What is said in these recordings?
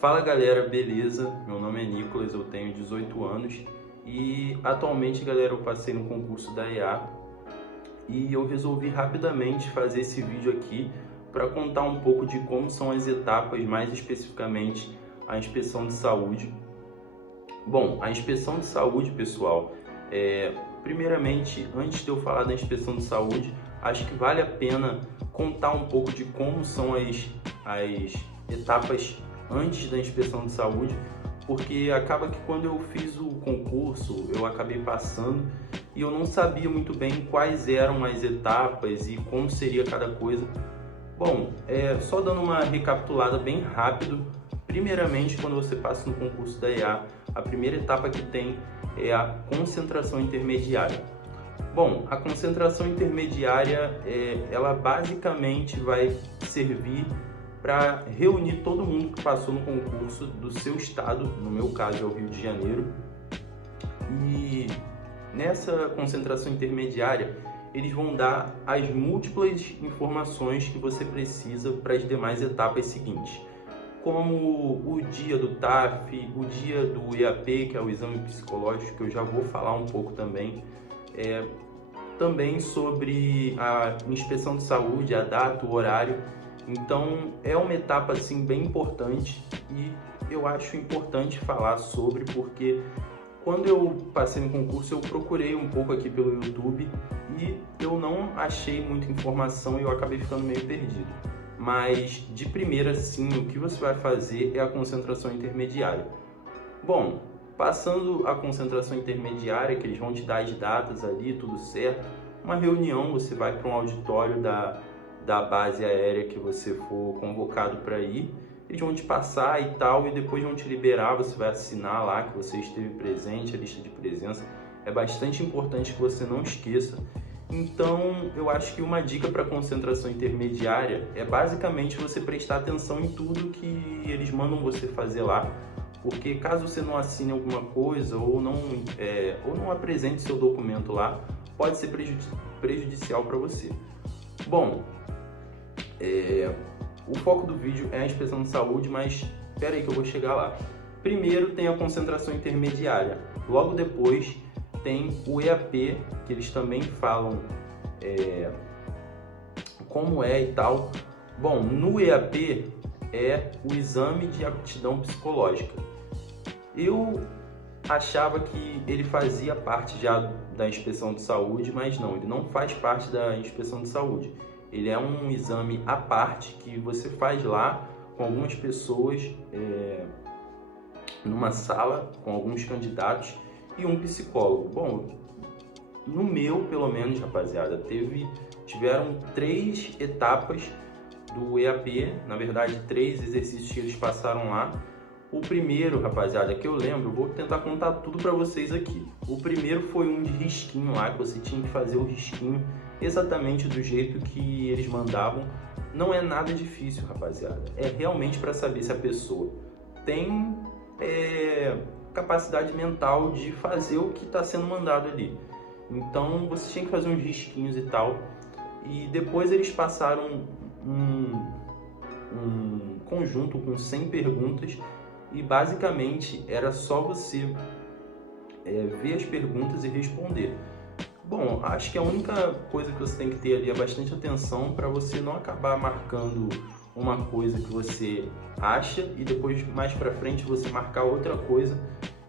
Fala galera, beleza? Meu nome é Nicolas, eu tenho 18 anos e atualmente, galera, eu passei no concurso da EA e eu resolvi rapidamente fazer esse vídeo aqui para contar um pouco de como são as etapas, mais especificamente a inspeção de saúde. Bom, a inspeção de saúde, pessoal, primeiramente, antes de eu falar da inspeção de saúde, acho que vale a pena contar um pouco de como são as etapas antes da inspeção de saúde, porque acaba que quando eu fiz o concurso, eu acabei passando e eu não sabia muito bem quais eram as etapas e como seria cada coisa. Bom, só dando uma recapitulada bem rápido, primeiramente, quando você passa no concurso da EA, a primeira etapa que tem é a concentração intermediária. Bom, a concentração intermediária, ela basicamente vai servir para reunir todo mundo que passou no concurso do seu estado, no meu caso é o Rio de Janeiro, e nessa concentração intermediária eles vão dar as múltiplas informações que você precisa para as demais etapas seguintes, como o dia do TAF, o dia do EAP, que é o exame psicológico, que eu já vou falar um pouco também, também sobre a inspeção de saúde, a data, o horário. Então é uma etapa assim bem importante e eu acho importante falar sobre, porque quando eu passei no concurso eu procurei um pouco aqui pelo YouTube e eu não achei muita informação e eu acabei ficando meio perdido. Mas de primeira sim, o que você vai fazer é a concentração intermediária. Bom, passando a concentração intermediária, que eles vão te dar as datas ali, tudo certo, uma reunião, você vai para um auditório da base aérea que você for convocado para ir, eles vão te passar e tal, e depois vão te liberar, você vai assinar lá que você esteve presente, a lista de presença. É bastante importante que você não esqueça. Então, eu acho que uma dica para concentração intermediária é basicamente você prestar atenção em tudo que eles mandam você fazer lá, porque caso você não assine alguma coisa ou não apresente seu documento lá, pode ser prejudicial para você. Bom, o foco do vídeo é a inspeção de saúde, mas espera aí que eu vou chegar lá. Primeiro tem a concentração intermediária, logo depois tem o EAP, que eles também falam como é e tal. Bom, no EAP é o exame de aptidão psicológica. Eu achava que ele fazia parte já da inspeção de saúde, mas não, ele não faz parte da inspeção de saúde. Ele é um exame à parte que você faz lá com algumas pessoas numa sala com alguns candidatos e um psicólogo. Bom, no meu, pelo menos, rapaziada, tiveram 3 etapas do EAP, na verdade 3 exercícios que eles passaram lá. O primeiro, rapaziada, que eu lembro, vou tentar contar tudo para vocês aqui. O primeiro foi um de risquinho lá, que você tinha que fazer o risquinho exatamente do jeito que eles mandavam. Não é nada difícil, rapaziada. É realmente para saber se a pessoa tem capacidade mental de fazer o que está sendo mandado ali. Então você tinha que fazer uns risquinhos e tal. E depois eles passaram um conjunto com 100 perguntas e basicamente era só você ver as perguntas e responder. Bom, acho que a única coisa que você tem que ter ali é bastante atenção para você não acabar marcando uma coisa que você acha e depois mais para frente você marcar outra coisa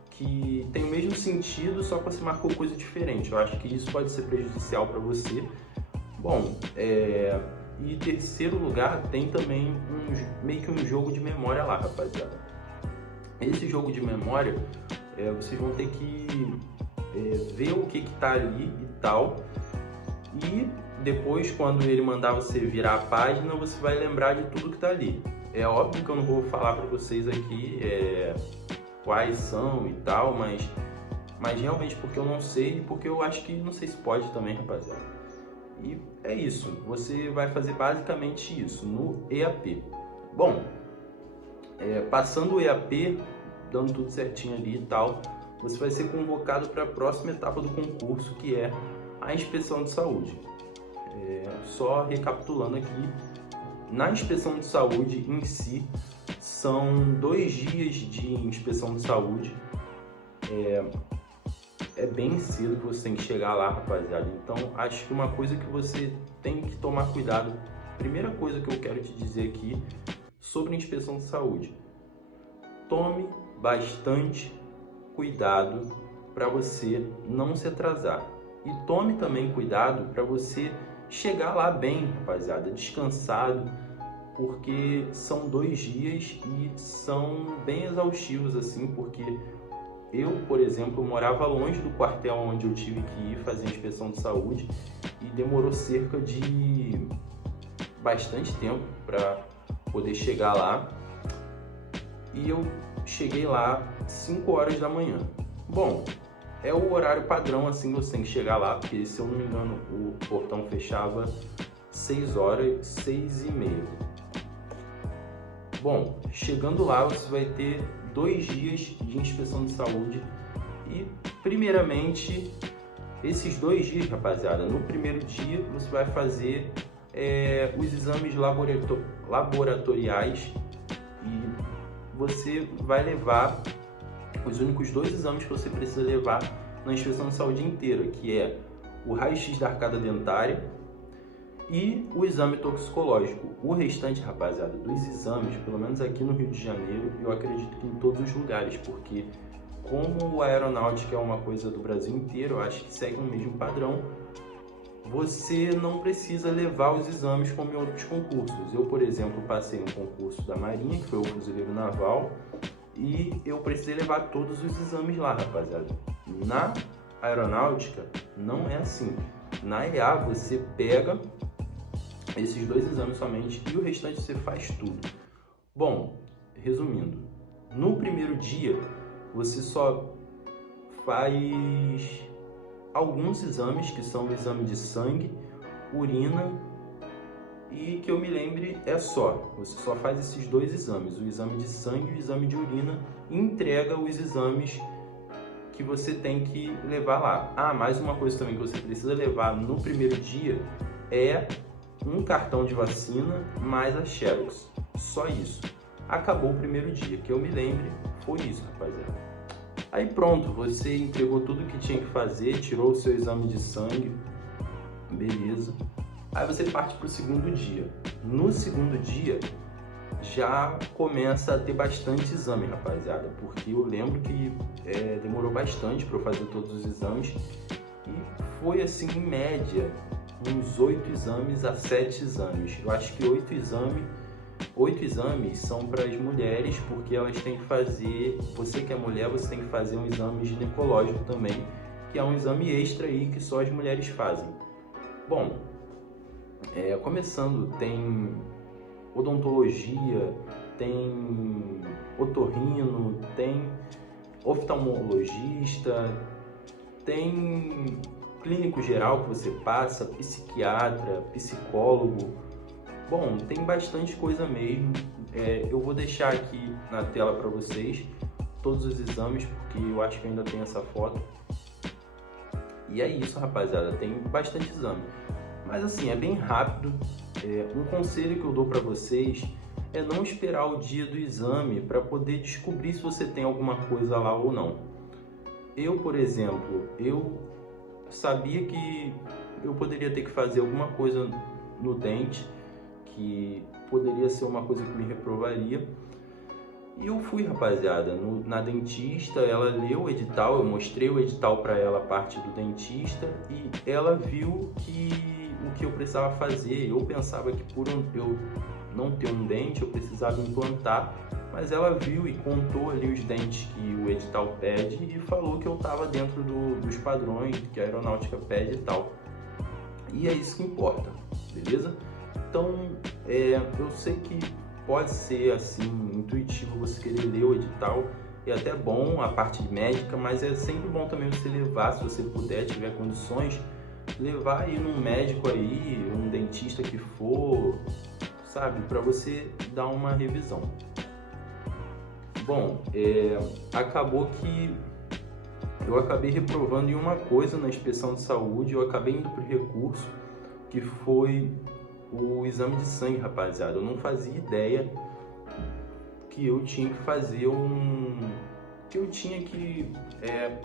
que tem o mesmo sentido, só que você marcou coisa diferente. Eu acho que isso pode ser prejudicial para você. Bom, e em terceiro lugar tem também meio que um jogo de memória lá, rapaziada. Esse jogo de memória, vocês vão ter que ver o que tá ali e tal, e depois quando ele mandar você virar a página, você vai lembrar de tudo que tá ali. É óbvio que eu não vou falar para vocês aqui quais são e tal, mas realmente porque eu não sei e porque eu acho que não sei se pode também, rapaziada. E é isso, você vai fazer basicamente isso no EAP. Bom, passando o EAP, dando tudo certinho ali e tal, você vai ser convocado para a próxima etapa do concurso, que é a inspeção de saúde. Só recapitulando aqui, na inspeção de saúde em si, são 2 dias de inspeção de saúde. É bem cedo que você tem que chegar lá, rapaziada. Então, acho que uma coisa que você tem que tomar cuidado, primeira coisa que eu quero te dizer aqui sobre a inspeção de saúde: tome bastante cuidado para você não se atrasar. E tome também cuidado para você chegar lá bem, rapaziada, descansado, porque são 2 dias e são bem exaustivos assim, porque eu, por exemplo, morava longe do quartel onde eu tive que ir fazer a inspeção de saúde e demorou cerca de bastante tempo para poder chegar lá. E eu cheguei lá 5 horas da manhã. Bom, é o horário padrão assim, você tem que chegar lá, porque se eu não me engano o portão fechava 6 horas, 6h30. Bom, chegando lá você vai ter 2 dias de inspeção de saúde e primeiramente esses 2 dias, rapaziada, no primeiro dia você vai fazer os exames laboratoriais e você vai levar os únicos 2 exames que você precisa levar na inspeção de saúde inteira, que é o raio-x da arcada dentária e o exame toxicológico. O restante, rapaziada, dos exames, pelo menos aqui no Rio de Janeiro, eu acredito que em todos os lugares, porque como a aeronáutica é uma coisa do Brasil inteiro, eu acho que segue o mesmo padrão, você não precisa levar os exames como em outros concursos. Eu, por exemplo, passei no concurso da Marinha, que foi o Fuzileiro Naval, e eu precisei levar todos os exames lá, rapaziada. Na aeronáutica, não é assim. Na EA, você pega esses 2 exames somente e o restante você faz tudo. Bom, resumindo, no primeiro dia você só faz alguns exames, que são o exame de sangue, urina e, que eu me lembre, é só. Você só faz esses 2 exames, o exame de sangue e o exame de urina, e entrega os exames que você tem que levar lá. Ah, mais uma coisa também que você precisa levar no primeiro dia é um cartão de vacina mais a Xerox. Só isso. Acabou o primeiro dia, que eu me lembre, foi isso, rapaziada. Aí pronto, você entregou tudo que tinha que fazer, tirou o seu exame de sangue, beleza. Aí você parte para o segundo dia. No segundo dia, já começa a ter bastante exame, rapaziada, porque eu lembro que demorou bastante para eu fazer todos os exames e foi assim, em média, uns 8 exames a 7 exames. Eu acho que 8 exames são para as mulheres, porque elas têm que fazer, você que é mulher, você tem que fazer um exame ginecológico também, que é um exame extra aí que só as mulheres fazem. Bom, começando, tem odontologia, tem otorrino, tem oftalmologista, tem clínico geral que você passa, psiquiatra, psicólogo. Bom, tem bastante coisa mesmo. Eu vou deixar aqui na tela para vocês todos os exames, porque eu acho que ainda tem essa foto. E é isso, rapaziada, tem bastante exame. Mas assim, é bem rápido. Um conselho que eu dou para vocês é não esperar o dia do exame para poder descobrir se você tem alguma coisa lá ou não. Eu, por exemplo, eu sabia que eu poderia ter que fazer alguma coisa no dente, que poderia ser uma coisa que me reprovaria. E eu fui, rapaziada, na dentista, ela leu o edital, eu mostrei o edital para ela, a parte do dentista, e ela viu que o que eu precisava fazer. Eu pensava que por eu não ter um dente, eu precisava implantar, mas ela viu e contou ali os dentes que o edital pede e falou que eu estava dentro dos padrões que a aeronáutica pede e tal. E é isso que importa, beleza? Então, eu sei que pode ser assim, intuitivo você querer ler o edital, é até bom a parte médica, mas é sempre bom também você levar, se você puder, tiver condições, levar aí num médico aí, um dentista que for, sabe, para você dar uma revisão. Bom, acabou que eu acabei reprovando em uma coisa na inspeção de saúde, eu acabei indo para o recurso, que foi o exame de sangue, rapaziada. Eu não fazia ideia que eu tinha que fazer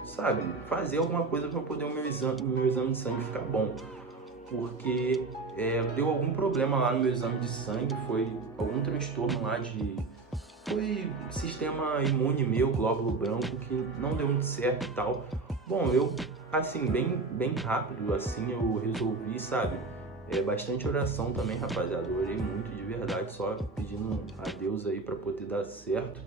sabe, fazer alguma coisa para poder o meu exame de sangue ficar bom. Porque deu algum problema lá no meu exame de sangue, foi algum transtorno lá foi sistema imune meu, glóbulo branco, que não deu muito certo e tal. Bom, eu, assim, bem rápido, assim, eu resolvi, sabe, bastante oração também, rapaziada, eu orei muito de verdade, só pedindo a Deus aí para poder dar certo.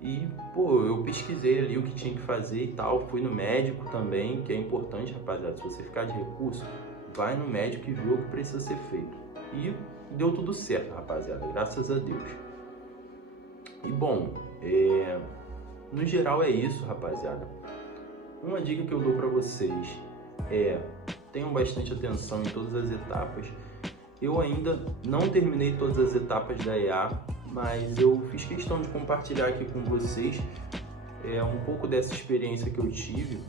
E, pô, eu pesquisei ali o que tinha que fazer e tal, fui no médico também, que é importante, rapaziada, se você ficar de recurso, vai no médico e vê o que precisa ser feito. E deu tudo certo, rapaziada, graças a Deus. E bom, no geral é isso, rapaziada. Uma dica que eu dou pra vocês tenham bastante atenção em todas as etapas. Eu ainda não terminei todas as etapas da EA, mas eu fiz questão de compartilhar aqui com vocês um pouco dessa experiência que eu tive.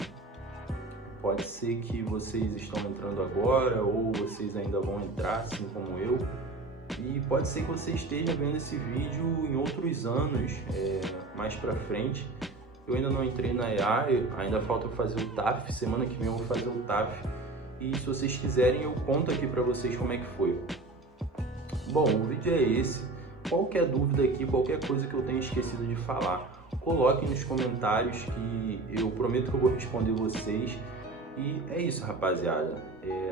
Pode ser que vocês estão entrando agora ou vocês ainda vão entrar, assim como eu. E pode ser que você esteja vendo esse vídeo em outros anos, mais pra frente. Eu ainda não entrei na EA, ainda falta fazer o TAF. Semana que vem eu vou fazer o TAF. E se vocês quiserem, eu conto aqui pra vocês como é que foi. Bom, o vídeo é esse. Qualquer dúvida aqui, qualquer coisa que eu tenha esquecido de falar, coloquem nos comentários que eu prometo que eu vou responder vocês. E é isso, rapaziada.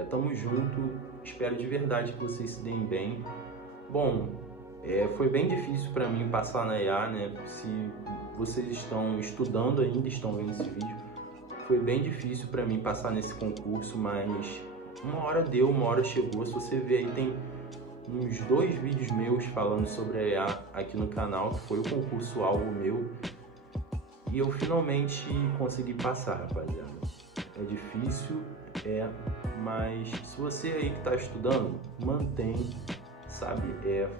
Tamo junto. Espero de verdade que vocês se deem bem. Bom, foi bem difícil para mim passar na EA, né? Se vocês estão estudando ainda, estão vendo esse vídeo, foi bem difícil para mim passar nesse concurso, mas uma hora deu, uma hora chegou. Se você ver aí, tem uns 2 vídeos meus falando sobre a EA aqui no canal, que foi o concurso alvo meu. E eu finalmente consegui passar, rapaziada. É difícil, mas se você aí que está estudando, mantém, sabe?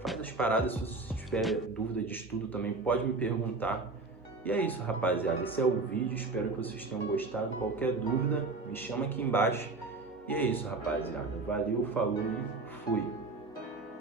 Faz as paradas. Se você tiver dúvida de estudo também, pode me perguntar. E é isso, rapaziada. Esse é o vídeo. Espero que vocês tenham gostado. Qualquer dúvida, me chama aqui embaixo. E é isso, rapaziada. Valeu, falou e fui.